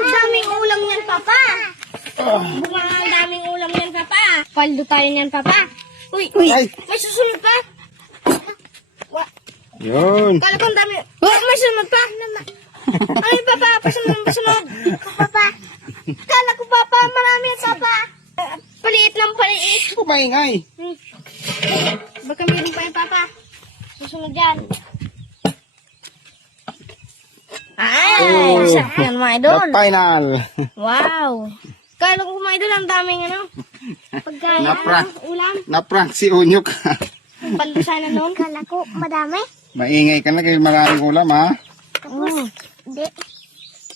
Ang daming ulam yan, Papa. Mukhang ang daming ulam yan, Papa. Paldo tayo niyan, Papa. Uy, Ay. may susunod pa. Yun. Kala ko ang dami. May sunod pa. Ano yung Papa? Pasunod. Papa. Kala ko, Papa, marami yan, Papa. Paliit lang, paliit. Kumaingay. Baka meron pa yung Papa. Susunod yan. Ay, sarap yan, mga idol. The final. Wow. Kala ko, mga idol, ang daming pagkain, Naprank. ulam. Na-prank si Unyok. Pandusan na noon. Kala ko, madami. Maingay ka na kayo maraming ulam ha. Tapos, hindi.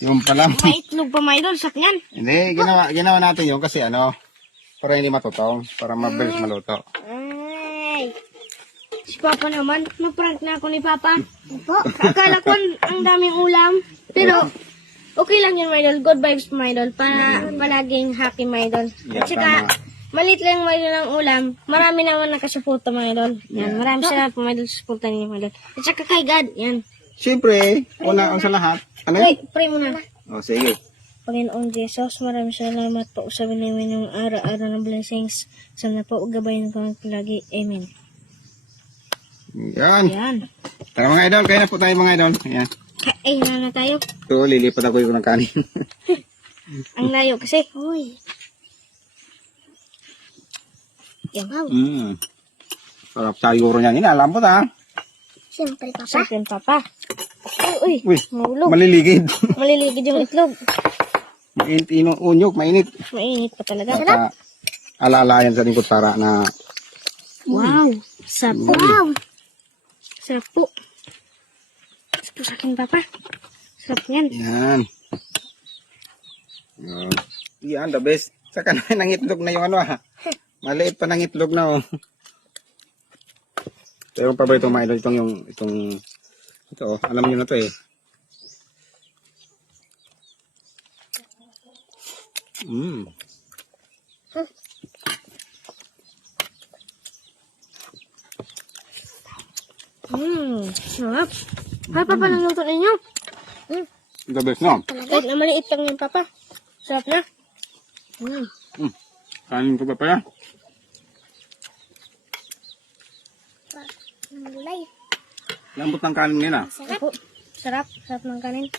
Yung pala. May itlog pa, mga idol, sakyan. Hindi, ginawa natin yun kasi para hindi matutong, para mabilis maluto. Ay. Si Papa naman, na-prank na ako ni Papa. Akala ko ang daming ulam. Pero, okay lang yun, my idol. Good vibes, my idol. Para palaging happy, my idol. At Yeah, saka, maliit lang, my idol, ang ulam. Marami naman nakasuporta, my idol. Yan, marami sila po, my idol, suporta ninyo, my idol. At saka kay God, yan. Siyempre, una sa lahat. Ano Pray, yun? pray muna. O, sige. Panginoong Jesus, maraming salamat po sa binimin yung araw-araw ng blessings. Sana po gabayin ko lagi. Amen. Yan. Yan. Tara mga idol, kaya na po tayo mga idol. Yan. Kain na tayo. Ito, lilipat ako yung ng kanin. Ang layo kasi. Uy. Yan. Sarap siguro niyan. Inalambot ha. Siyempre, Papa. Siyempre, Papa. Uy, Uy, mahulog. maliligid. Maliligid yung itlog. Mainit Unyok, mainit. Mainit pa talaga. Baka alalayan sa lingkod para na Wow. Sarap po. Wow. Sarap po. Sarap po sa akin, Papa. Sarap yan. yan. Yan, the best. Saka na ng itlog na yung maliit pa ng itlog na Pero yung paborito mga idol, ito alam niyo na to eh. Sarap. Ay, Papa, naluto ninyo. The best, no? Kahit na maliit lang yung Papa. Sarap na. Kanin ko pa pala. Lambot ng kanin nila. Sarap. Sarap. Sarap ng kanin.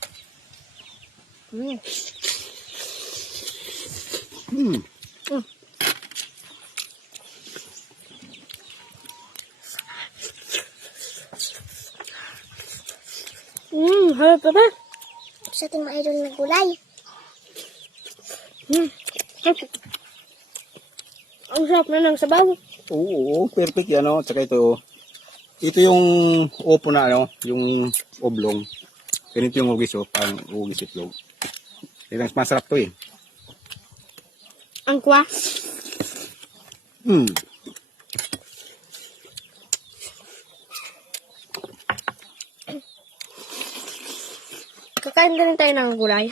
Harap pa ba? Sa ating mga idol na gulay. Ang sarap na ng sabaw. Oo, perfect yan Tsaka ito yung opo na yung oblong. Ganito yung ugis parang ugis itlog. Ito masarap to eh. Ang kwa. Kakain din tayo ng gulay.